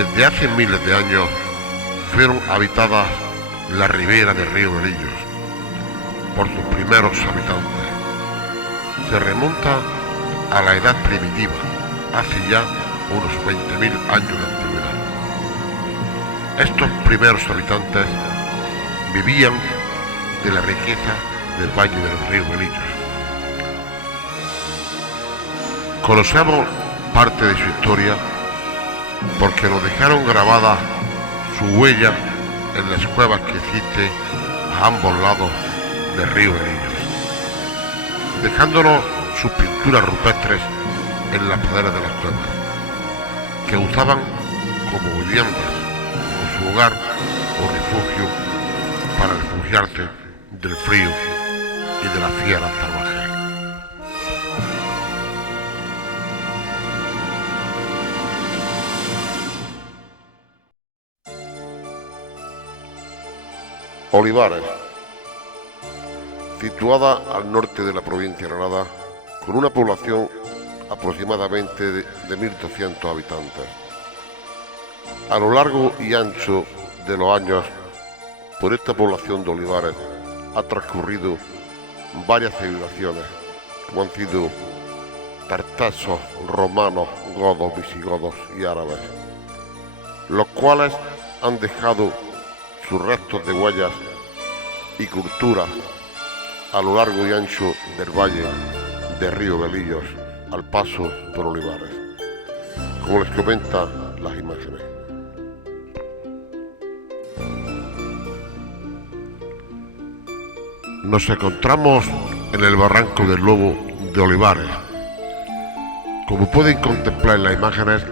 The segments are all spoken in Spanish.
Desde hace miles de años fueron habitadas la ribera del río Belillos por sus primeros habitantes. Se remonta a la edad primitiva, hace ya unos 20.000 años de antigüedad. Estos primeros habitantes vivían de la riqueza del valle del río Belillos. Conocemos parte de su historia porque nos dejaron grabada su huella en las cuevas que existen a ambos lados del río Belillos, dejándonos sus pinturas rupestres en las paredes de las cuevas, que usaban como viviendas, o su hogar o refugio para refugiarse del frío y de las fieras salvajes. Olivares, situada al norte de la provincia de Granada, con una población aproximadamente de 1.200 habitantes. A lo largo y ancho de los años, por esta población de Olivares ha transcurrido varias civilizaciones, como han sido tartesos, romanos, godos, visigodos y árabes, los cuales han dejado sus restos de huellas y culturas a lo largo y ancho del valle de río Belillos, al paso por Olivares, como les comentan las imágenes. Nos encontramos en el barranco del Lobo de Olivares. Como pueden contemplar en las imágenes,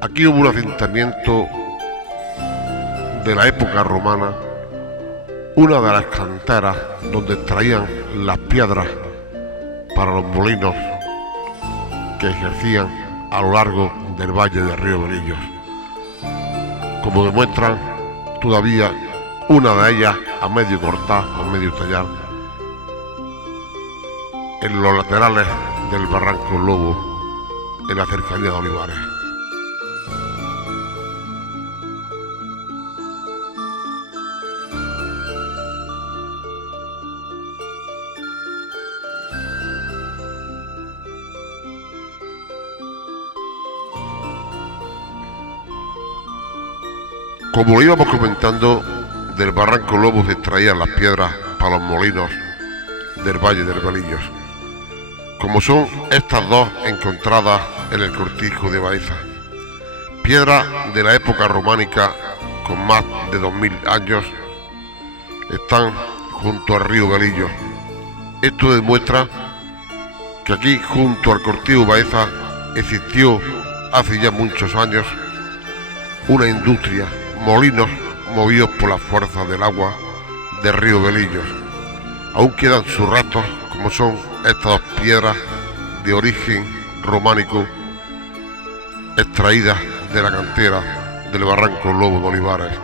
aquí hubo un asentamiento de la época romana, una de las canteras donde extraían las piedras para los molinos que ejercían a lo largo del valle del río Belillos. Como demuestran todavía una de ellas a medio cortar, a medio tallar, en los laterales del barranco Lobo, en la cercanía de Olivares. Como lo íbamos comentando, del barranco Lobo se extraían las piedras para los molinos del valle del Belillos, como son estas dos encontradas en el cortijo de Baeza, piedras de la época románica con más de 2.000 años, están junto al río Belillos. Esto demuestra que aquí, junto al cortijo Baeza, existió hace ya muchos años una industria, molinos movidos por la fuerza del agua del río Belillos. Aún quedan sus restos, como son estas dos piedras de origen románico extraídas de la cantera del barranco Lobo de Olivares.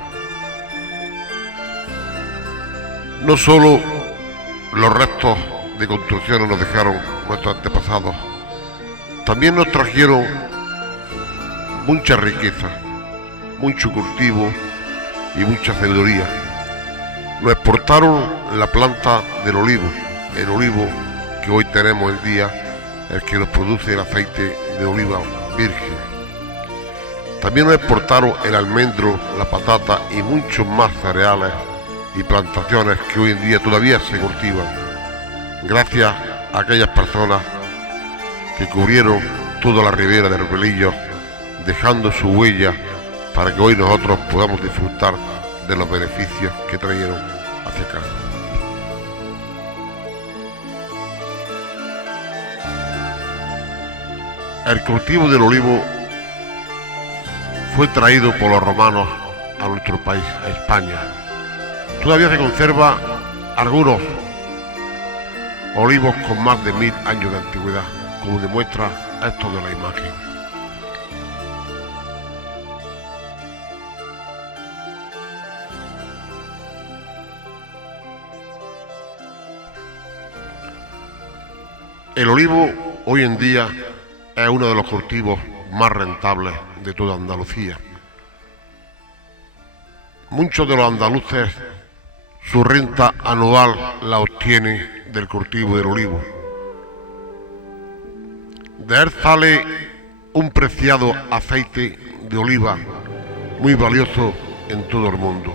No solo los restos de construcciones nos dejaron nuestros antepasados, también nos trajeron mucha riqueza, mucho cultivo y mucha sabiduría. Nos exportaron la planta del olivo, el olivo que hoy tenemos el día, el que nos produce el aceite de oliva virgen. También nos exportaron el almendro, la patata y muchos más cereales y plantaciones que hoy en día todavía se cultivan, gracias a aquellas personas que cubrieron toda la ribera del Belillos, dejando su huella para que hoy nosotros podamos disfrutar de los beneficios que trajeron hacia acá. El cultivo del olivo fue traído por los romanos a nuestro país, a España. Todavía se conserva algunos olivos con más de 1.000 años de antigüedad, como demuestra esto de la imagen. El olivo hoy en día es uno de los cultivos más rentables de toda Andalucía, Muchos de los andaluces su renta anual la obtienen del cultivo del olivo. De él sale un preciado aceite de oliva muy valioso en todo el mundo.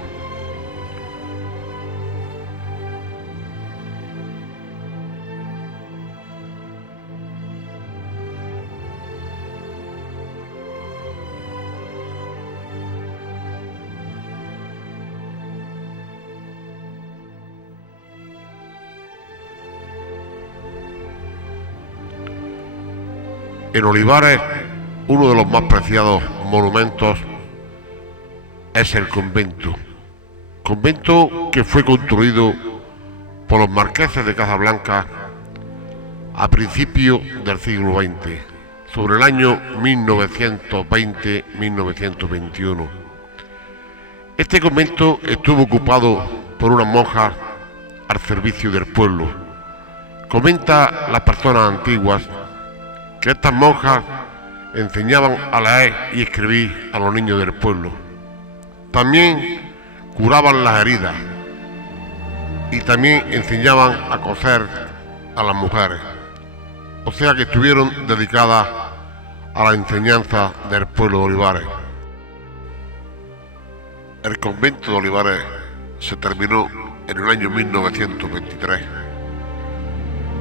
En Olivares, uno de los más preciados monumentos es el convento. Convento que fue construido por los marqueses de Casablanca a principios del siglo XX, sobre el año 1920-1921. Este convento estuvo ocupado por unas monjas al servicio del pueblo. Comenta las personas antiguas que estas monjas enseñaban a leer y escribir a los niños del pueblo. También curaban las heridas y también enseñaban a coser a las mujeres. O sea que estuvieron dedicadas a la enseñanza del pueblo de Olivares. El convento de Olivares se terminó en el año 1923,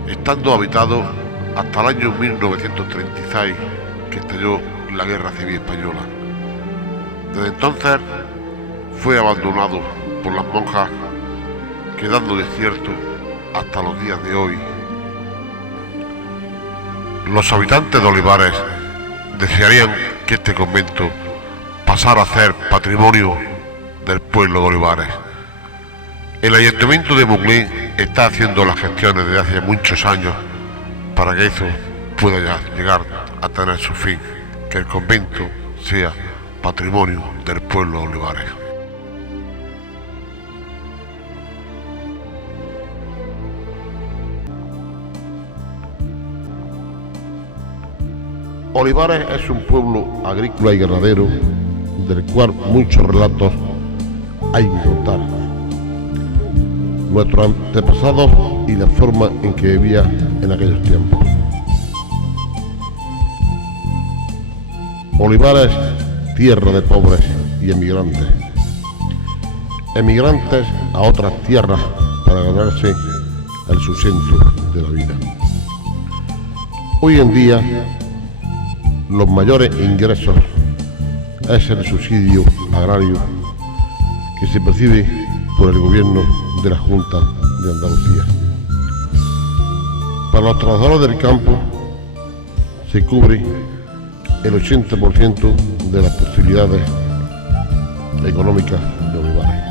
estando habitado hasta el año 1936, que estalló la Guerra Civil Española. Desde entonces fue abandonado por las monjas, quedando desierto hasta los días de hoy. Los habitantes de Olivares desearían que este convento pasara a ser patrimonio del pueblo de Olivares. El Ayuntamiento de Muglí está haciendo las gestiones desde hace muchos años para que eso pueda ya llegar a tener su fin, que el convento sea patrimonio del pueblo de Olivares. Olivares es un pueblo agrícola y ganadero, del cual muchos relatos hay que contar. Nuestros antepasados y la forma en que vivía en aquellos tiempos. Olivares, tierra de pobres y emigrantes. Emigrantes a otras tierras para ganarse el sustento de la vida. Hoy en día, los mayores ingresos es el subsidio agrario que se percibe por el gobierno de la Junta de Andalucía. Para los trabajadores del campo se cubre el 80% de las posibilidades económicas de Olivares.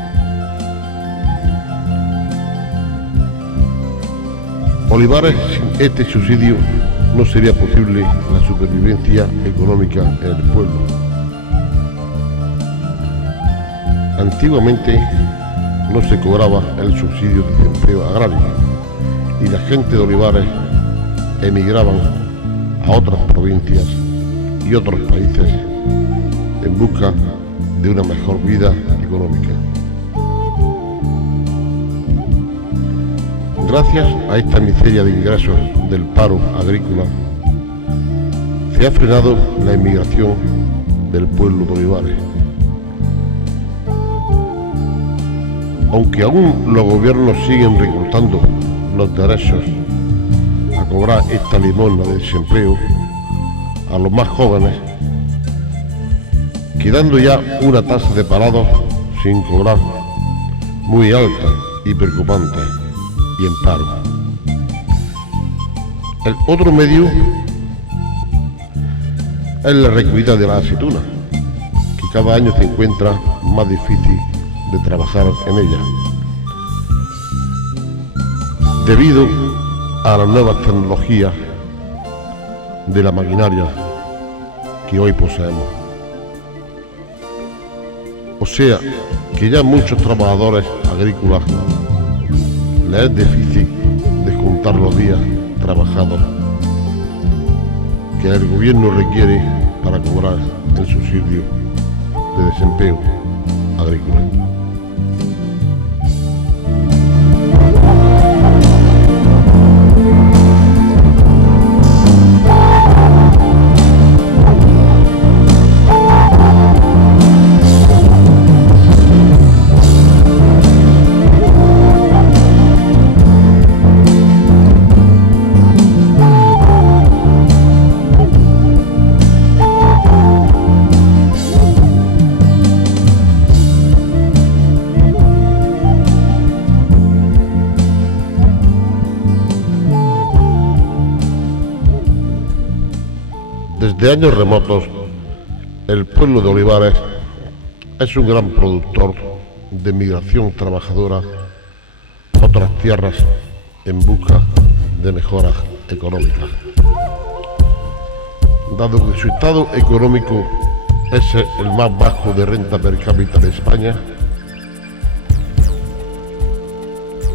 Olivares, sin este subsidio no sería posible la supervivencia económica en el pueblo. Antiguamente no se cobraba el subsidio de desempleo agrario y la gente de Olivares emigraban a otras provincias y otros países en busca de una mejor vida económica. Gracias a esta miseria de ingresos del paro agrícola, se ha frenado la emigración del pueblo de Olivares. Aunque aún los gobiernos siguen recortando los derechos a cobrar esta limosna de desempleo a los más jóvenes, quedando ya una tasa de parados sin cobrar muy alta y preocupante y en paro. El otro medio es la recogida de la aceituna, que cada año se encuentra más difícil de trabajar en ella, debido a las nuevas tecnologías de la maquinaria que hoy poseemos. O sea, que ya muchos trabajadores agrícolas les es difícil de juntar los días trabajados que el gobierno requiere para cobrar el subsidio de desempleo agrícola. Desde años remotos, el pueblo de Olivares es un gran productor de migración trabajadora a otras tierras en busca de mejoras económicas. Dado que su estado económico es el más bajo de renta per cápita de España,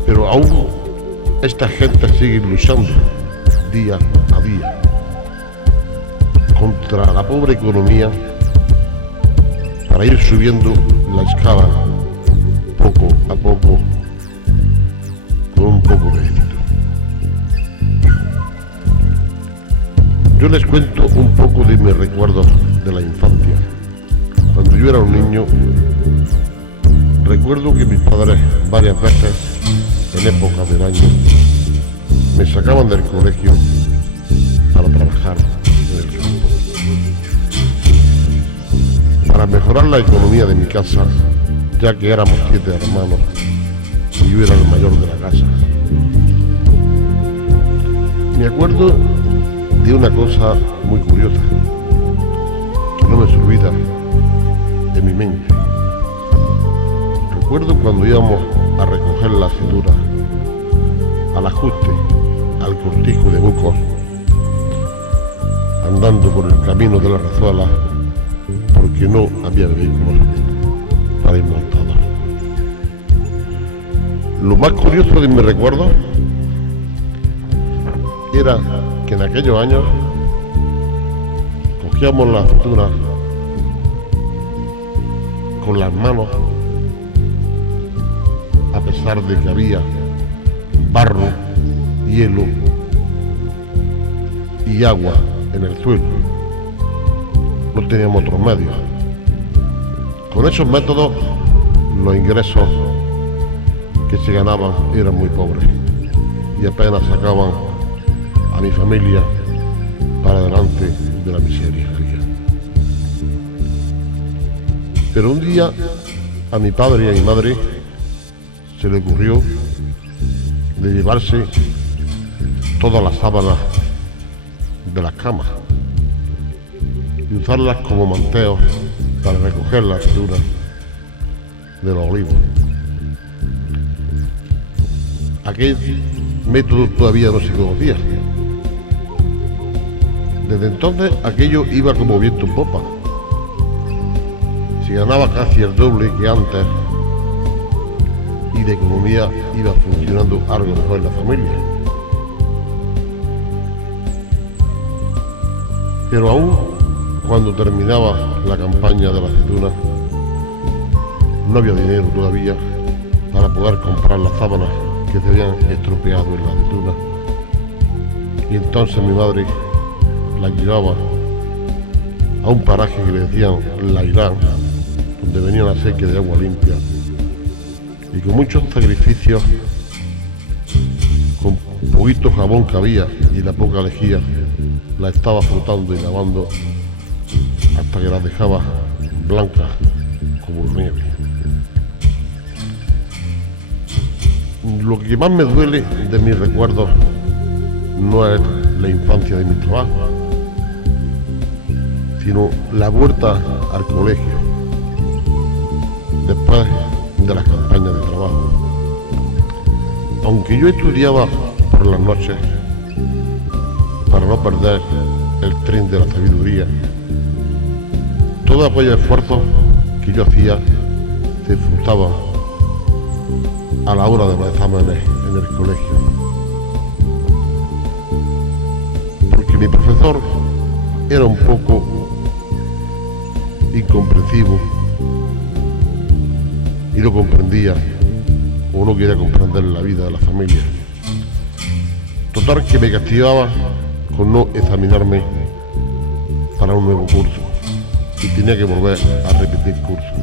pero aún esta gente sigue luchando día a día contra la pobre economía para ir subiendo la escala poco a poco con un poco de éxito. Yo les cuento un poco de mis recuerdos de la infancia. Cuando yo era un niño, recuerdo que mis padres varias veces, en épocas del año, me sacaban del colegio para trabajar en el campo. Para mejorar la economía de mi casa, ya que éramos 7 hermanos y yo era el mayor de la casa. Me acuerdo de una cosa muy curiosa que no me se olvida de mi mente. Recuerdo cuando íbamos a recoger la aceituna al ajuste, al cortijo de Bucos, andando por el camino de la Rezuela, porque no había vehículos para ir montados. Lo más curioso de mi recuerdo era que en aquellos años cogíamos la aceituna con las manos, a pesar de que había barro, hielo y agua en el suelo. No teníamos otros medios. Con esos métodos, los ingresos que se ganaban eran muy pobres y apenas sacaban a mi familia para delante de la miseria. Pero un día a mi padre y a mi madre se le ocurrió de llevarse todas las sábanas de las camas y usarlas como manteos para recoger la aceituna de los olivos. Aquel método todavía no se conocía. Desde entonces aquello iba como viento en popa. Se ganaba casi el doble que antes y la economía iba funcionando algo mejor en la familia. Pero aún cuando terminaba la campaña de la aceituna, no había dinero todavía para poder comprar las sábanas que se habían estropeado en la aceituna. Y entonces mi madre la llevaba a un paraje que le decían La Irán, donde venía una sequía de agua limpia, y con muchos sacrificios, con poquito jabón que había y la poca lejía, la estaba frotando y lavando hasta que las dejaba blancas como nieve. Lo que más me duele de mis recuerdos no es la infancia de mi trabajo, sino la vuelta al colegio después de las campañas de trabajo. Aunque yo estudiaba por las noches para no perder el tren de la sabiduría, todo aquel esfuerzo que yo hacía se frustraba a la hora de los exámenes en el colegio, porque mi profesor era un poco incomprensivo y no comprendía o no quería comprender la vida de la familia. Total, que me castigaba con no examinarme para un nuevo curso y tenía que volver a repetir curso.